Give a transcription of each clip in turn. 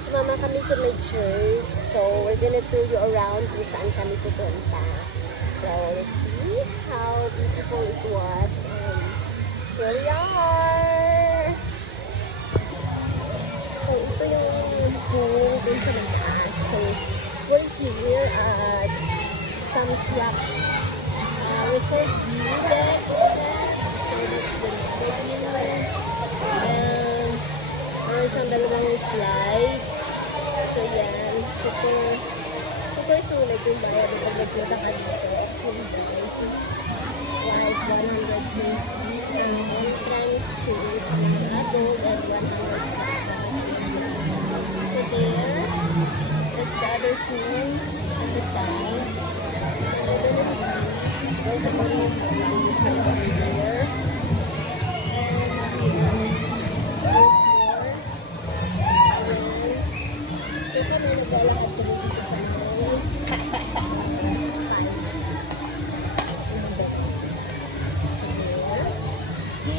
sumama kami sa may church. So, we're gonna tour you around kung saan kami pupunta. So, let's see how beautiful it was. And here we are! So, ito yung pool dun sa may taas. So, we're here at Sam's Rock Resort View Deck. So, that's the view. And meron siyang dalawang slides. So, yan. Super sulit yung bayad. Pag nagpunta ka dito. Like 150 entrance to use an adult and 100 sa so there, that's the other pool on the side. So we're gonna go to here.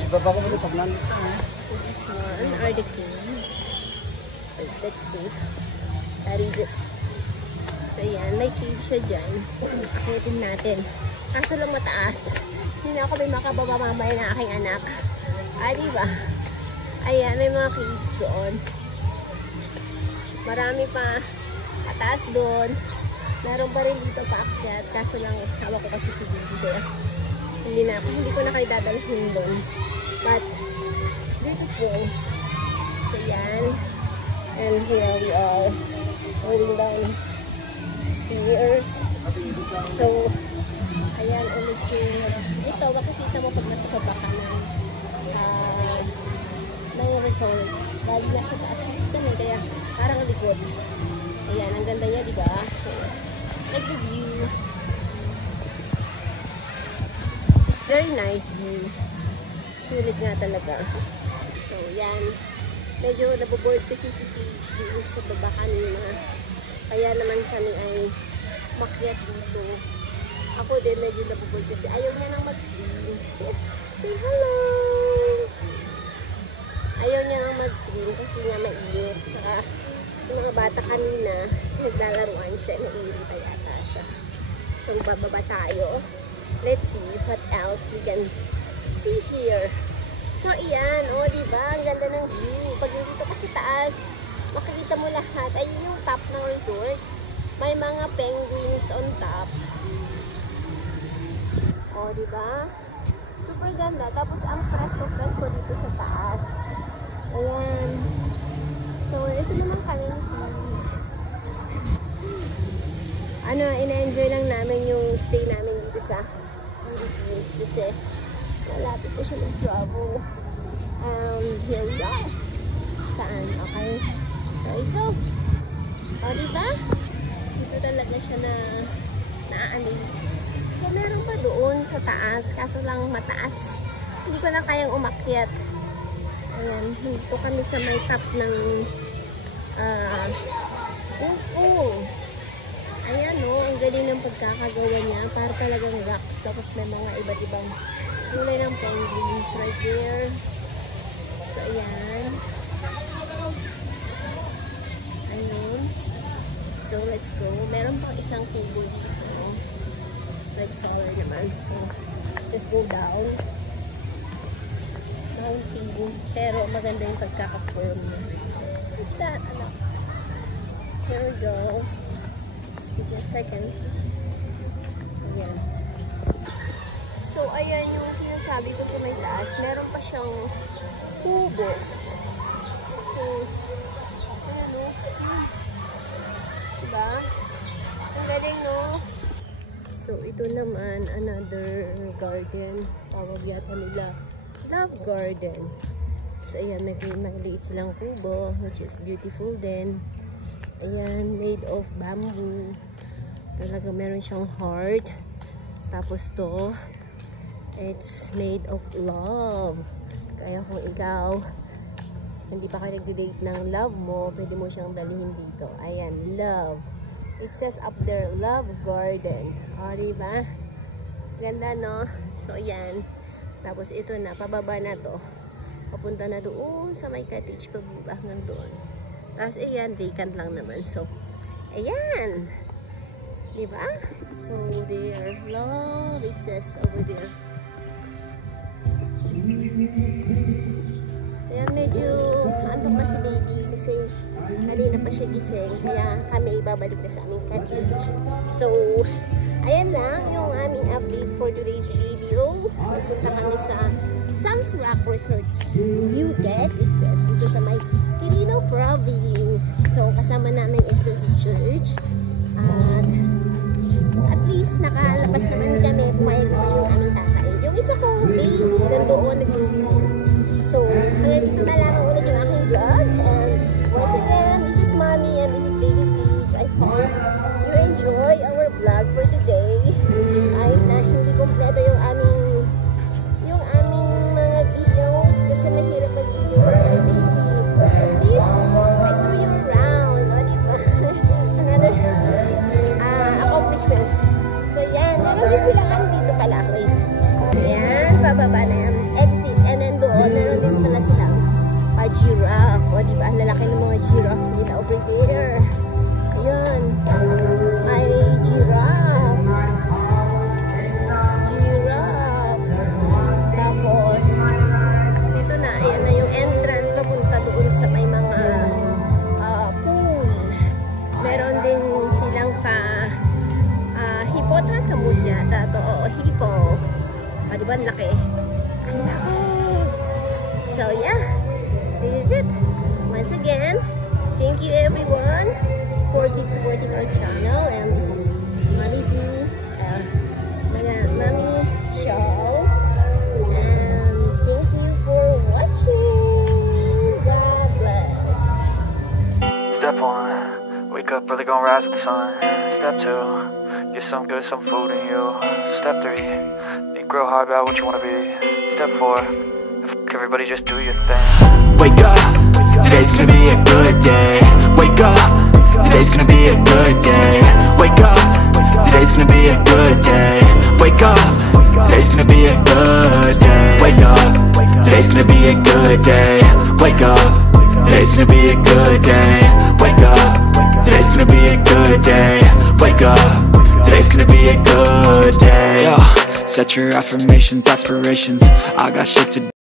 Baba ko ulit pag nandito. So this one are the caves. Let's see. That is it. So yan, may cave siya dyan. Akitin natin. Kaso lang mataas. Hindi na ako may makababa mamaya na aking anak. Ah, diba? Ayan, may mga caves doon. Marami pa. Mataas doon. Meron pa rin dito paakyat. Kaso lang, hawak ko kasi si Bibi. Kaya hindi ko na kayo dadalhin doon. But, beautiful. So, yan. And here we are. Going down stairs. So, ayan ulit yung ito, makikita mo pag nasa baba ka ng resort. Dahil nasa taas kasi kami, kaya parang likod. Ayan, ang ganda niya, diba? So, like the view. It's very nice view. Sulit nga talaga. So, yan. Medyo naboboard kasi si Paige dito sa baba kanina. Kaya naman kami ay makyat dito. Ako din medyo naboboard kasi ayaw niya nang mag-swim. Say hello! Ayaw niya nang mag-swim kasi nga mainit. Tsaka yung mga bata kanina, naglalaruan siya. Naiirita yata siya. So, bababa tayo. Let's see what else we can see here. So, iyan. O, diba? Ang ganda ng view. Pag dito kasi taas, makikita mo lahat. Ayun yung top ng resort. May mga penguins on top. O, diba? Super ganda. Tapos, ang presko-presko dito sa taas. Ayan. So, ito naman kami ni Paige. Ina-enjoy lang namin yung stay namin dito sa Philippines kasi malapit ko siya mag-travel. Here we are. Saan? Okay. There we go. O, diba? Dito talaga siya na na-amaze. So, meron pa doon sa taas. Kaso lang mataas. Hindi ko na kayang umakyat. Ayan. Dito kami sa may top ng yung pool. Ayan o. Ang galing ng pagkakagawa niya. Para talagang rocks. Tapos may mga iba't ibang kulay ng penguins right there. So, ayan. Ayun. So, let's go. Meron pang isang kubo dito. Red color naman. So, let's go down. Mountain. Pero, maganda yung pagkaka-form niya. What's that? Ano? Here we go. Give me a second. Ayan. So, ayan yung sinasabi ko sa may taas. Meron pa siyang kubo. So, ayan o. Diba? Ang galing, no? So, ito naman, another garden. Tawag yata nila Love Garden. So, ayan, may maliit silang kubo, which is beautiful din. Ayan, made of bamboo. Talaga meron siyang heart. Tapos to, it's made of love. Kaya kung ikaw, hindi pa kayo nagde-date ng love mo, pwede mo siyang dalhin dito. Ayan, love. It says up there, Love Garden. O, diba? Ganda, no? So, ayan. Tapos, ito na. Pababa na to. Papunta na doon sa may cottage. Pababa hanggang doon. Tapos ayan, vacant lang naman. So, ayan. Diba? So, there. Love, it says over there. Ayan, medyo antok na si baby kasi kanina pa siya gising. Kaya kami ibabalik na sa aming cottage. So, ayan lang yung aming update for today's video. Nagpunta kami sa Sam's Rock Resorts View Deck, it says, dito sa may Quirino Province. So, kasama namin is si Church. At least nakalabas naman kami, pumayag naman yung aming tatay. Yung isa kong baby nandoon nagsuswimming. So, hanggang dito na lang ulit yung aking vlog. And once again, this is Mommy and this is Baby Peach. I hope you enjoy our vlog for today. Ay na hindi kompleto yung aming mga videos kasi mahirap mag-video with my baby. At least, I do you around. O, diba? Another accomplishment. So, yan. Meron din sila dito pala. Wait. Ayan, bababa na yung exit. And then doon, meron din pala silang giraffe. O, diba? Ang lalaki ng mga giraffe nila over there. Ayan. May giraffe. Tapos, dito na. Ayan na yung entrance papunta doon sa may mga pool. Meron din silang hippopotamus yata. Oo, hippo. O, diba? Ang laki. Ang laki. So, yeah. This is it. Once again, thank you everyone for keep supporting our channel. And this is Mommy D, Mommy Show. And thank you for watching. God bless. Step 1, wake up early, gonna rise with the sun. Step 2, get some good, some food in you. Step 3, think real hard about what you wanna be. Step 4, everybody just do your thing. Wake up, today's gonna be a good day. Wake up, today's gonna be a good day. Wake up, today's gonna be a good day. Wake up, today's gonna be a good day. Wake up, today's gonna be a good day. Wake up, today's gonna be a good day. Wake up, today's gonna be a good day. Wake up, today's gonna be a good day. Yo, set your affirmations, aspirations. I got shit to do.